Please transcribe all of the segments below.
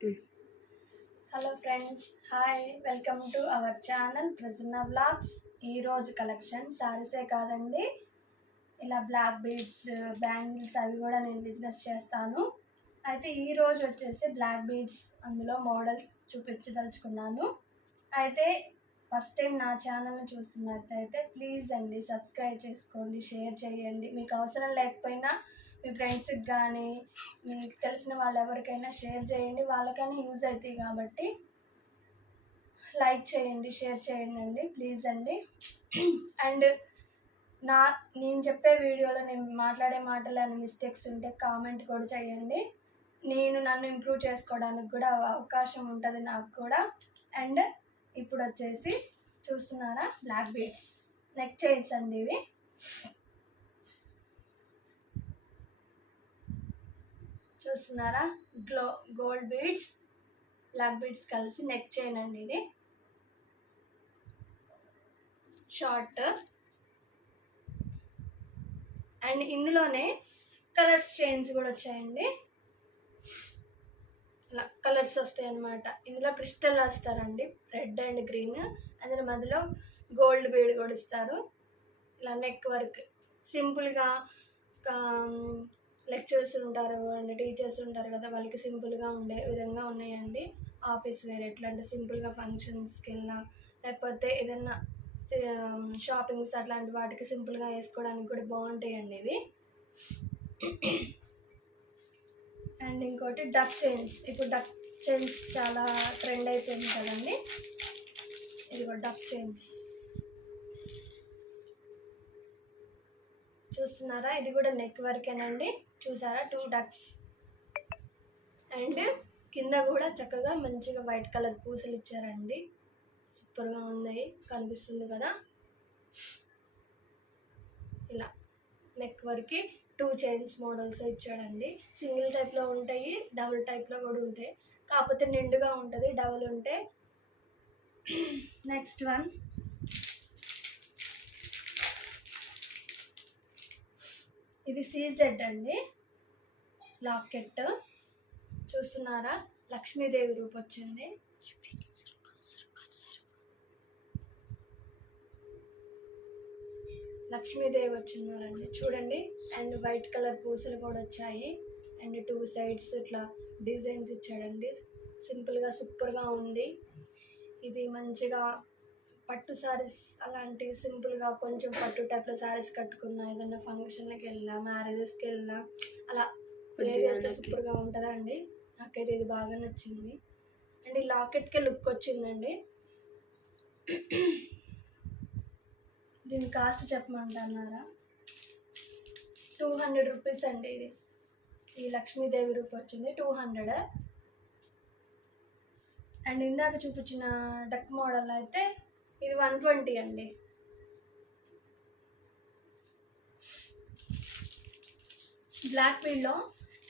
Hello friends, hi, welcome to our channel Prasanna vlogs. ఈరోజు collection శారీసే కాదండి, ఇలా బ్లాక్ బీడ్స్, బ్యాంగిల్స్ అవి కూడా నేను బిజినెస్ చేస్తాను. అయితే ఈరోజు వచ్చేసి బ్లాక్ బీడ్స్ అందులో మోడల్స్ చూపించదలుచుకున్నాను. అయితే ఫస్ట్ టైం నా ఛానల్ని చూస్తున్నట్టయితే ప్లీజ్ అండి సబ్స్క్రైబ్ చేసుకోండి, షేర్ చేయండి. మీకు అవసరం లేకపోయినా మీ ఫ్రెండ్స్కి కానీ మీకు తెలిసిన వాళ్ళు ఎవరికైనా షేర్ చేయండి, వాళ్ళకైనా యూజ్ అవుతాయి కాబట్టి లైక్ చేయండి, షేర్ చేయండి అండి, ప్లీజ్ అండి. అండ్ నేను చెప్పే వీడియోలో నేను మాట్లాడే మాటలు అని మిస్టేక్స్ ఉంటే కామెంట్ కూడా చేయండి. నన్ను ఇంప్రూవ్ చేసుకోవడానికి కూడా అవకాశం ఉంటుంది నాకు కూడా. అండ్ ఇప్పుడు వచ్చేసి చూస్తున్నారా, బ్లాక్ బీడ్స్ నెక్ చైన్స్ అండి ఇవి. చూస్తున్నారా, గోల్డ్ బీడ్స్, బ్లాక్ బీడ్స్ కలిసి నెక్ చైన్ అండి ఇది. షార్ట్ అండ్ ఇందులోనే కలర్స్ చైన్స్ కూడా వచ్చాయండి. ఇలా కలర్స్ వస్తాయి అన్నమాట. ఇందులో క్రిస్టల్ వస్తారండి, రెడ్ అండ్ గ్రీన్. అందులో మధ్యలో గోల్డ్ బీడ్ కూడా ఇస్తారు. ఇలా నెక్ వర్క్ సింపుల్గా లెక్చరర్స్ ఉంటారు అండ్ టీచర్స్ ఉంటారు కదా, వాళ్ళకి సింపుల్గా ఉండే విధంగా ఉన్నాయండి. ఆఫీస్ వేర్ ఎట్లా అంటే సింపుల్గా ఫంక్షన్స్కి వెళ్ళినా, లేకపోతే ఏదన్నా షాపింగ్స్ అట్లాంటి వాటికి సింపుల్గా వేసుకోవడానికి కూడా బాగుంటాయండి ఇవి. అండ్ ఇంకోటి డక్ చైన్స్. ఇప్పుడు డక్ చైన్స్ చాలా ట్రెండ్ అయిపోయింది కదండి. ఇది కూడా డక్ చైన్స్ చూస్తున్నారా, ఇది కూడా నెక్ వర్కేనండి. చూసారా, 2 డక్స్. అండ్ కింద కూడా చక్కగా మంచిగా వైట్ కలర్ పూసలు ఇచ్చారండి, సూపర్గా ఉన్నాయి, కనిపిస్తుంది కదా. ఇలా నెక్ వర్క్కి 2 చైన్స్ మోడల్స్ ఇచ్చాడండి. సింగిల్ టైప్లో ఉంటాయి, డబుల్ టైప్లో కూడా ఉంటాయి, కాకపోతే నిండుగా ఉంటుంది డబుల్ ఉంటే. నెక్స్ట్ వన్, ఇది సీజెడ్ అండి, లాకెట్. చూస్తున్నారా, లక్ష్మీదేవి రూపు వచ్చింది. లక్ష్మీదేవి వచ్చిన్నారండి, చూడండి. అండ్ వైట్ కలర్ పూసలు కూడా వచ్చాయి. అండ్ 2 సైడ్స్ ఇట్లా డిజైన్స్ ఇచ్చాడండి, సింపుల్గా సూపర్గా ఉంది. ఇది మంచిగా పట్టు శారీస్ అలాంటి సింపుల్గా కొంచెం పట్టు టైప్లో శారీస్ కట్టుకున్నా, ఏదైనా ఫంక్షన్లకి వెళ్ళినా, మ్యారేజెస్కి వెళ్ళినా అలా వేర్ చేస్తే సూపర్గా ఉంటుందా అండి. నాకైతే ఇది బాగా నచ్చింది. అండ్ ఈ లాకెట్కే లుక్ వచ్చిందండి. దీని కాస్ట్ చెప్పమంటున్నారా, 200 రూపీస్ అండి ఇది. ఈ లక్ష్మీదేవి రూపు వచ్చింది 200. అండ్ ఇందాక చూపించిన డక్ మోడల్ అయితే ఇది 120 అండి. బ్లాక్ బీడ్లో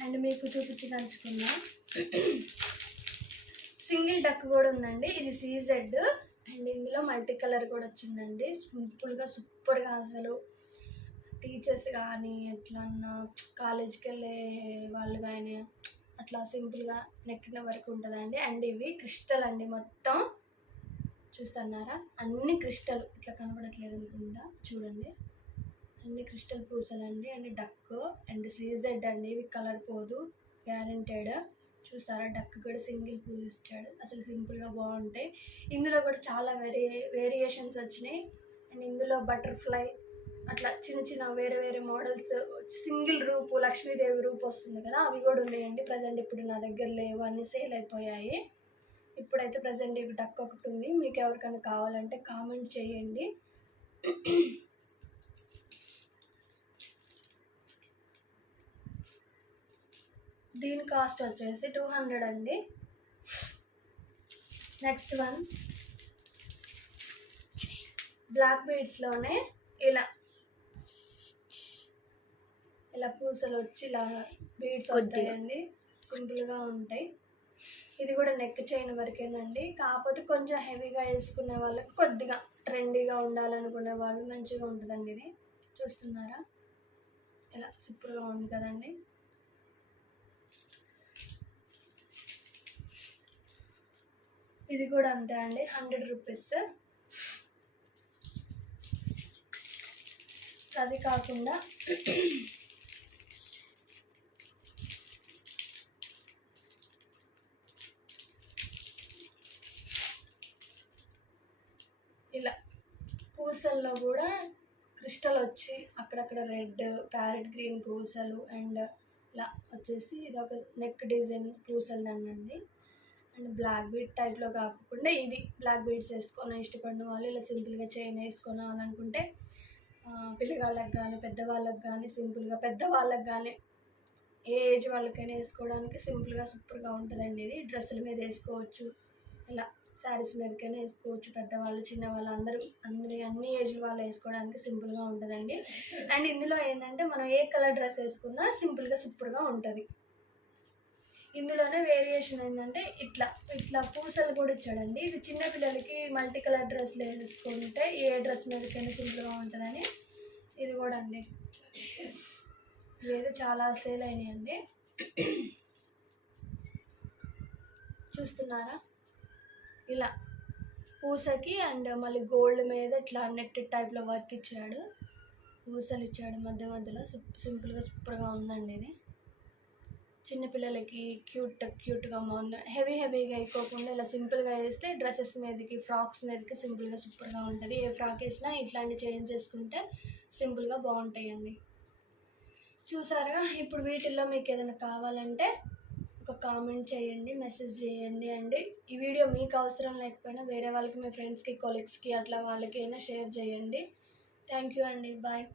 అండ్ మీకు చూపించదలుచుకున్నా సింగిల్ డక్ కూడా ఉందండి. ఇది సీజెడ్ అండ్ ఇందులో మల్టీ కలర్ కూడా వచ్చిందండి. సింపుల్గా సూపర్గా, అసలు టీచర్స్ కానీ ఎట్లన్నా కాలేజ్కి వెళ్ళే వాళ్ళు కానీ అట్లా సింపుల్గా నెక్కిన వరకు ఉంటుందండి. అండ్ ఇవి క్రిస్టల్ అండి, మొత్తం చూస్తున్నారా, అన్ని క్రిస్టల్. ఇట్లా కనబడట్లేదు అనుకుంటా, చూడండి, అన్ని క్రిస్టల్ పూసలండి. అండ్ డక్ అండ్ సీజెడ్ అండి, ఇవి కలర్ పోదు, గ్యారెంటెడ్. చూసారా, డక్ కూడా సింగిల్ పూస్ ఇచ్చాడు, అసలు సింపుల్గా బాగుంటాయి. ఇందులో కూడా చాలా వేరియేషన్స్ వచ్చినాయి. అండ్ ఇందులో బటర్ఫ్లై అట్లా చిన్న చిన్న వేరే వేరే మోడల్స్, సింగిల్ రూపు లక్ష్మీదేవి రూపు వస్తుంది కదా, అవి కూడా ఉన్నాయండి. ప్రజెంట్ ఇప్పుడు నా దగ్గర లేవు, అన్నీ సేల్ అయిపోయాయి. ఇప్పుడైతే ప్రజెంట్ ఇవి డక్ ఒకటి ఉంది. మీకు ఎవరికైనా కావాలంటే కామెంట్ చేయండి. దీని కాస్ట్ వచ్చేసి 200 అండి. నెక్స్ట్ వన్, బ్లాక్ బీడ్స్లోనే ఇలా ఇలా పూసలు వచ్చి ఇలా బీడ్స్ వస్తాయండి, సింపుల్గా ఉంటాయి. ఇది కూడా నెక్ చైన్ వరకేనండి, కాకపోతే కొంచెం హెవీగా వేసుకునే వాళ్ళకి, కొద్దిగా ట్రెండీగా ఉండాలనుకునే వాళ్ళు మంచిగా ఉంటుందండి ఇది. చూస్తున్నారా, ఇలా సూపర్గా ఉంది కదండి. ఇది కూడా అంతే అండి, 100 రూపీస్. అది కాకుండా ఇలా పూసల్లో కూడా క్రిస్టల్ వచ్చి అక్కడక్కడ రెడ్, ప్యారెట్ గ్రీన్ పూసలు, అండ్ ఇలా వచ్చేసి ఇది ఒక నెక్ డిజైన్ పూసలు అండి. అండ్ బ్లాక్ బీడ్ టైప్లో కాకుండా ఇది బ్లాక్ బీడ్స్ వేసుకొని ఇష్టపడిన వాళ్ళు ఇలా సింపుల్గా చైన్ వేసుకోవాలనుకుంటే పిల్లగాళ్ళకి కానీ పెద్దవాళ్ళకి కానీ సింపుల్గా, పెద్దవాళ్ళకి కానీ ఏ ఏజ్ వాళ్ళకైనా వేసుకోవడానికి సింపుల్గా సూపర్గా ఉంటుందండి. ఇది డ్రెస్సుల మీద వేసుకోవచ్చు, ఇలా శారీస్ మీదకైనా వేసుకోవచ్చు. పెద్దవాళ్ళు చిన్నవాళ్ళు అన్ని ఏజ్ల వాళ్ళు వేసుకోవడానికి సింపుల్గా ఉంటుందండి. అండ్ ఇందులో ఏంటంటే మనం ఏ కలర్ డ్రెస్ వేసుకున్నా సింపుల్గా సూపర్గా ఉంటుంది. ఇందులోనే వేరియేషన్ ఏంటంటే ఇట్లా పూసలు కూడా ఇచ్చాడండి. ఇది చిన్నపిల్లలకి మల్టీ కలర్ డ్రెస్లు వేసుకుంటే ఏ డ్రెస్ మీదకైనా సింపుల్గా ఉంటుందని ఇది కూడా అండి. ఇవి చాలా సేల్ అయినాయండి, చూస్తున్నారా? ఇలా పూసకి అండ్ మళ్ళీ గోల్డ్ మీద ఇట్లా నెట్ టైప్లో వర్క్ ఇచ్చాడు, పూసలు ఇచ్చాడు మధ్య మధ్యలో. సింపుల్గా సూపర్గా ఉందండి. ఇది చిన్నపిల్లలకి క్యూట్గా బాగుంది. హెవీగా అయిపోకుండా ఇలా సింపుల్గా వేస్తే డ్రెస్సెస్ మీదకి, ఫ్రాక్స్ మీదకి సింపుల్గా సూపర్గా ఉంటుంది. ఏ ఫ్రాక్ వేసినా ఇట్లాంటి చేంజ్ చేసుకుంటే సింపుల్గా బాగుంటాయండి. చూసారుగా? ఇప్పుడు వీటిల్లో మీకు ఏదైనా కావాలంటే ఒక కామెంట్ చేయండి, మెసేజ్ చేయండి అండి. ఈ వీడియో మీకు అవసరం లేకపోయినా వేరే వాళ్ళకి, మీ ఫ్రెండ్స్కి, కొలీగ్స్కి అట్లా వాళ్ళకైనా షేర్ చేయండి. థ్యాంక్ యూ అండి. బాయ్.